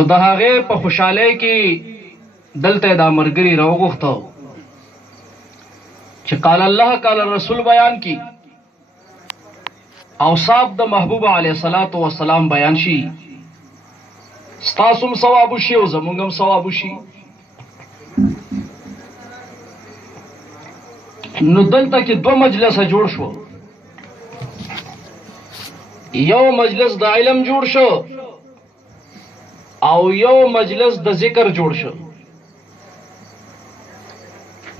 نو د هغې په خوشحالۍ کې دلته دا ملګري راوغوښته چې قال الله قال رسول بیان کی اوصاف د محبوب علیه الصلاۃ والسلام بیان شي، ستاسو هم ثواب وشي او زمونږ هم ثواب وشي. نو دلته کې دوه مجلسه جوړ شو، یو مجلس د علم جوړ شو او یو مجلس د ذکر جوړ شو.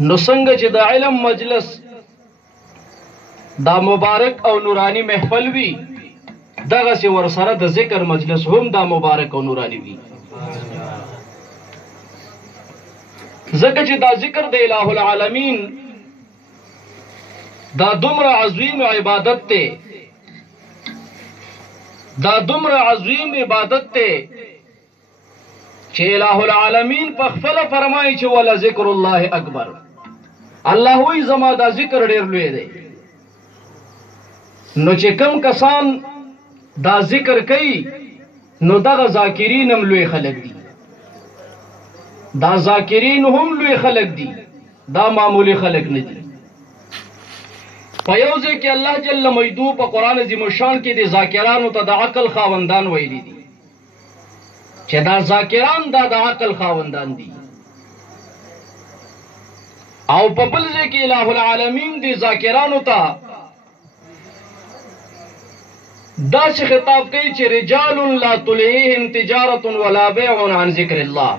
نو څنګه چې د علم مجلس دا مبارک او نورانی محفل وی، دغه سي ورسره د ذکر مجلس هم دا مبارک او نورانی وی. ځکه چې دا ذکر د الٰه العالمین دا دومره عظیم عبادت ته، دا دومره عظیم عبادت ته چې الٰه العالمین په خپل فرمایي چې ولا ذکر الله اکبر. الله وی زما دا ذکر ډیر لوی دی. نو چې کم کسان دا ذکر کوي نو دغه ذاکرین هم لوی خلق دي، دا ذاکرین هم لوی خلق دي، دا معمولی خلق نه دي. په یو ځای کې الله جل مجدو په قرآن عظیم الشان کې د ذاکرانو ته د عقل خاوندان ویلي دي چې دا ذاکران دا د عقل خاوندان دي. او په بل ځای کې الٰه العالمین د ذاکرانو ته دا چې خطاب کوي چې رجال لا تلهیهم تجارت ولا بیع عن ذکر الله.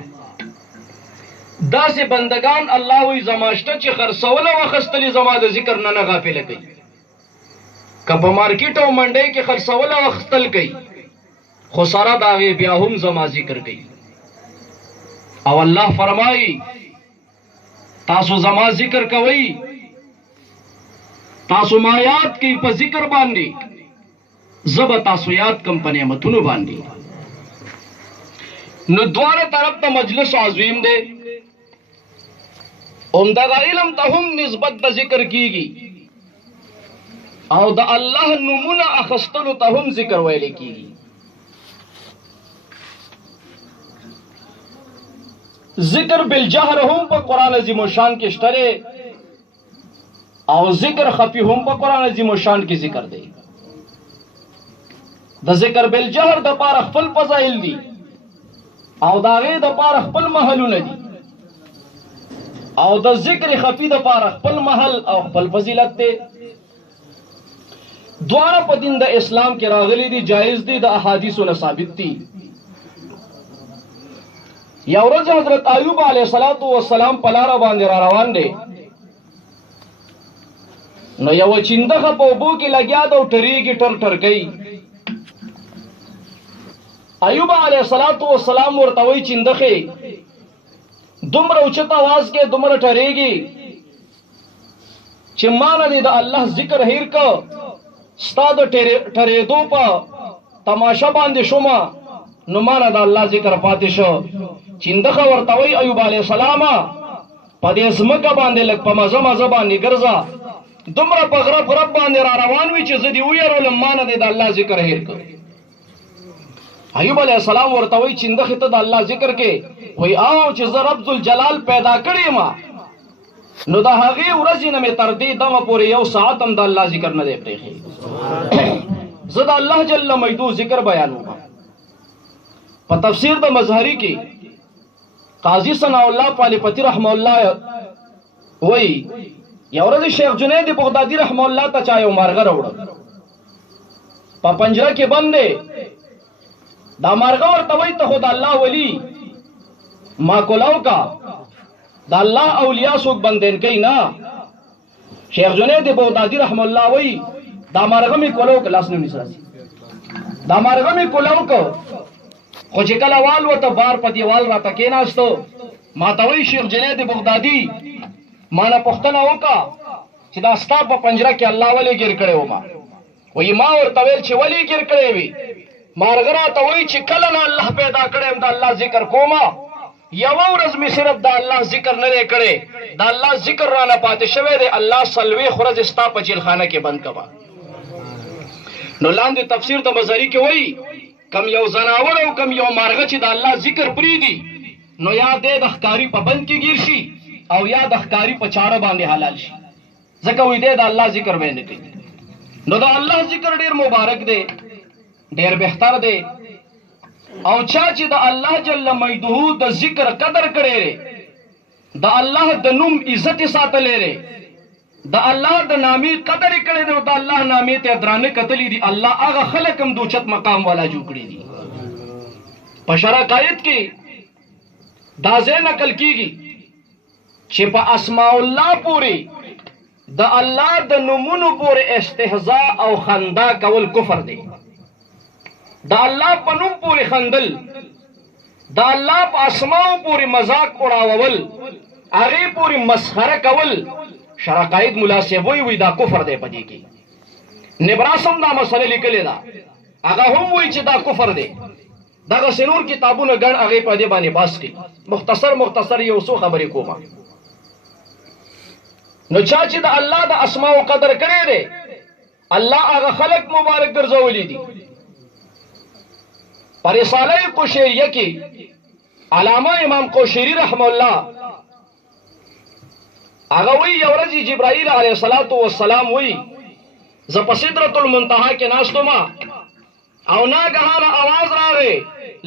دا سه بندگان الله وی زماشته چې خرڅول او خستلی زما د ذکر نه غافل کوي. کله مارکیټ او منډي کې خرڅول او خستل کوي، خو سره دا وی بیا هم زما ذکر کوي. او الله فرمایي تاسو زما ذکر کوي، تاسو ما یاد کوي په ذکر باندې، زب تاسو یاد کم په نعمتونو باندې. نو دواړه طرف ته مجلس عظیم دی. اومدغه علم ته هم نسبت د ذکر کیږي او د الله نومونه اخستلو ته هم ذکر ویل کیږي. ذکر بالجهر هم په قرآن عظیم الشان کې شته او ذکر خفی هم په قرآن عظیم الشان کې ذکر دی. د ذکر بالجهر د پاره خپل فضایل دي او د هغې د پاره خپل محلونه دي، او د ذکر خفی د پاره خپل محل او خپل فضیلت دی. دواړه په دین د اسلام کې راغلي دي، جایز دي، د احادیثو نه ثابت دي. یو ورځ حضرت ایوب علیه السلام په لاره باندې را روان دی. نو یو چندخه په اوبو کې لګیا ده او ټریږي، ټر ټر کوي. ایوب علیه السلام ورته وایي چندخې دومره اوچت आवाज کې دومره ټریږي چې ما نه د الله ذکر هیر کو، ستا د ټریدو په تماشا باندې شوما، نو ما نه د الله ذکر پاتې شو. چندخه ورته وایي ایوب علیه السلام په دې ځمکه باندې لږ په مزه مزه باندې ګرځه، دومره په غرب غرب باندې را روان وي چې زه دې ویرولم ما نه د الله ذکر هیر کو. ایوب علیہ السلام ورته وی چندخه ته د الله ذکر کې وی او چې زه رب ذوالجلال پیدا کړی ما، نو د هغې ورځې نه مې تر دې دمه پورې یو ساعت هم د الله ذکر نه دی پرېښی. زه د الله جل مجدو ذکر بیانوم. په تفسیر د مظهری کې قاضی ثناء الله پالیپتی رحمه الله وی یو ورځ شیخ جنید بغدادي رحمه الله ته چا یو مارغه راوړه، په پنجره کې بند دی. دا مارغه ورته وایي ته خو د الله ولی ما کولاو کا، د الله اولیاء څوک بندین کوي نه. شیخ جنید بغدادي رحمه الله وایي دا مارغه مې کولاو که لاس نه نیسي، دا مارغه مې کولاو که، خو چې کله والوته بار په دیوال راته کېناستو، ما ته وایي شیخ جنید بغدادي ما نه پوښتنه وکړه چې دا ستا په پنجره کې الله ولې ګیر کړی و؟ ما وایي ما ورته ویل چې ولې ګیر کړی وي؟ مارغه راته وایي چې کله نه الله پیدا کړی یم د الله ذکر کومه، یوه ورځ مې صرف د الله ذکر نه دی کړی، د الله ذکر رانه پاتې شوی دی، الله څلوېښت ورځې ستا په جیلخانه کې بند کړه. نو لاندې تفسیر د مظهري کې وایي کم یو زناور او کم یو مارغه چې د الله ذکر پریدي نو یا د ښکاری په بند کې گیر شي او یا د ښکاری په چاړه باندې حلال شي. ځکه وې د الله ذکر به نه کوي. نو د الله ذکر ډیر مبارک دی، ډیر بهتر دی. او چا چې د الله جل مجده د ذکر قدر کړي ری، د الله د نوم عزت ساتلې ری، د الله د نامې قدر کړي دی او د الله نامې ته درانه کتلې دي، الله هغه خلک هم دوچت مقام والا جوړ کړي دي. په شرع قائد کې دا ځای نقل کیږي چې په اسماء الله پورې د الله د نومونو پورې استهزاء او خندا کول کفر دی. د الله په نوم پورې خندل، د الله په اسماء پورې مذاق اڑاول، هغه پورې مسخره کول، شرع قائد مناسب وي دا کفر دی. پدې کې نبراسم دا مسله لیکلې ده، هغه هم وایي چې دا کفر دی. دغه سنور کتابونه ګڼ هغه په دې باندې باس کوي. مختصر یو څو خبرې کوم. نو چا چې د الله د اسماء او قدر کړي دي، الله هغه خلق مبارک ګرځولې دي. پر رساله قشیریه کې علامه امام قشیری رحم الله هغه وی یو ورځ جبرائیل علیه السلام وی ز په سدرۃ المنتهى کې ناستم او ناګهانه आवाज راغی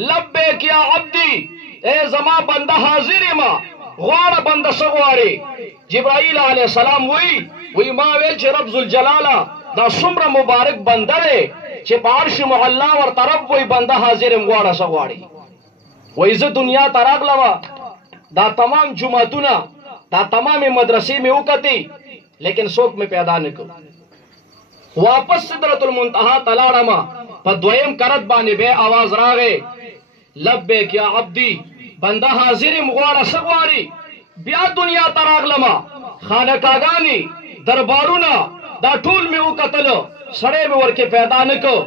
لبیک یا عبدی، اے زما بنده حاضر ما، غواړه بنده سغواړي. جبرائیل علیه السلام وی ما ویل چې رب ذوالجلاله دا څومره مبارک بنده دی چې په عرش معلا ورته رب وی بنده حاضر غواړه سغواړي. وی زه دنیا ته راغلم، دا تمام جمعتونه دا تمام مدرسې مې وکتې لیکن څوک مې پیدا نه کړ. واپس سدرۃ المنتهى ته لاړم، په دویم کرت باندې به आवाज راغی لبیک یا عبدی، بنده حاضر غواړه سغواړي. بیا دنیا ته راغلم، خانقاګانی دربارونه دا ټول مې وکتل، سړی مې ورکه پیدا نه کړ.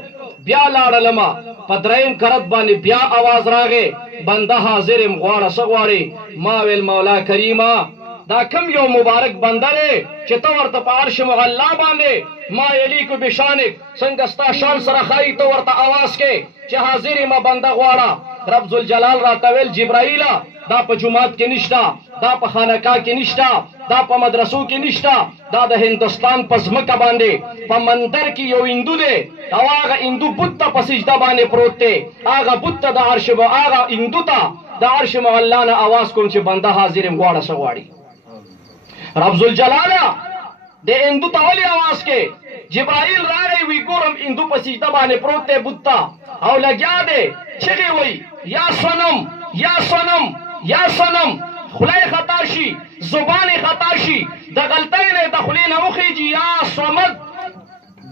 بیا لاړلم، په دریم کرت باندې بیا आवाज راغی بنده حاضر غواړه سغواړي. ما ویل مولا کریمه دا کم یو مبارک بنده دی چې ته ورته په عرش معلا باندې ما یلیک بشانک څنګه ستا شان سره خای ته ورته आवाज کې چې حاضر ما بنده غواړه. رب ذوالجلال راته ویل جبرائیل دا په جمعات کې نشتا، دا په خانقاه کې نشتا، دا په مدرسو کې نشتا، دا د هندوستان په ځمکه باندې په مندر کې یو هندو دی او هغه هندو بت ته په سجده باندې پروت دی. هغه بت ته د عرش هغه هندو ته د عرش معلا نه आवाज کوم چې بنده حاضر غواړه سغواړي. رب ذوالجلال د هندو ته ولې आवाज کې؟ جبرائیل راغی وی ګورم هندو په سجده باندې پروت دی بت ته او لګیا دی چغې وی یا صنم یا صنم یا صنم. خلای خطا شي، زبان خطا شي، د غلطۍ نه د خلې نه وخیږي یا صمد،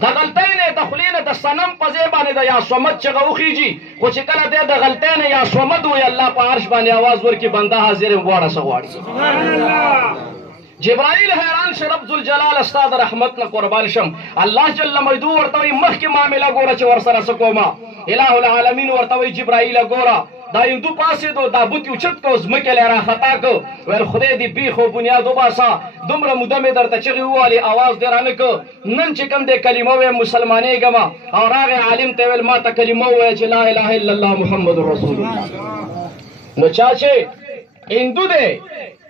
د غلطۍ نه د خلې نه د صنم په ځای باندې د یا صمد چغه وخیږي. خو چې کله د غلطۍ نه یا صمد وي الله په عرش باندې आवाज ورکړي بنده حاضر غواړه سغواړي. سبحان الله. جبرائیل حیران شه رب ذوالجلال استاد رحمت نه قربان شم. الله جل مجدو ورته مخکې معامله ګوره چې ورسره سکوما. الہ العالمین ورته جبرائیل ګوره دا هندو پاسې دو دا بوت یو چت کو زمکه لرا خطا کو ول خدای دې بی خو بنیاد وباسا دومره موده مې درته چغي والی आवाज درانه کو نن چې کوم دې کلمه و مسلمانې ګما او راغه عالم ته ول ما ته کلمه و چې لا اله الا الله محمد رسول الله. نو چا چې هندو دې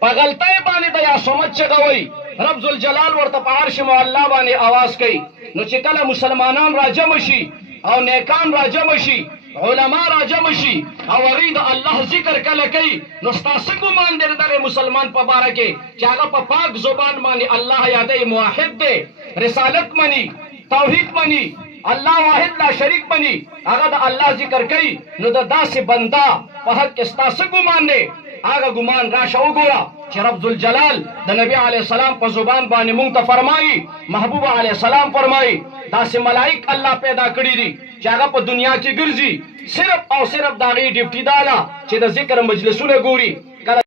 په غلطۍ باندې د یا سمج چغوي رب ذوالجلال ورته په عرش معلا باندې आवाज کوي. نو چې کله مسلمانان راجم شي او نیکان راجم شي، علما راجم شي او هغه د الله ذکر کله کوي، نو ستاسو ګمان دی د مسلمان په باره کې چې هغه په پاک زبان باندې الله یادې موحد دی، رسالت مني، توحید مني، الله واحد لا شریک مني، هغه د الله ذکر کوي. نو د داسې بندا په حق کې ستاسو ګمان دی، هغه ګمان راشه وګوره چې رب ذوالجلال د نبی علیه السلام په زبان باندې مونږ ته فرمایي، محبوب علیه السلام فرمایي داسې ملائک الله پیدا کړی دي چې هغه په دنیا کې ګرځي صرف او صرف د هغې ډیوټي دا ده چې د ذکر مجلسونه ګوري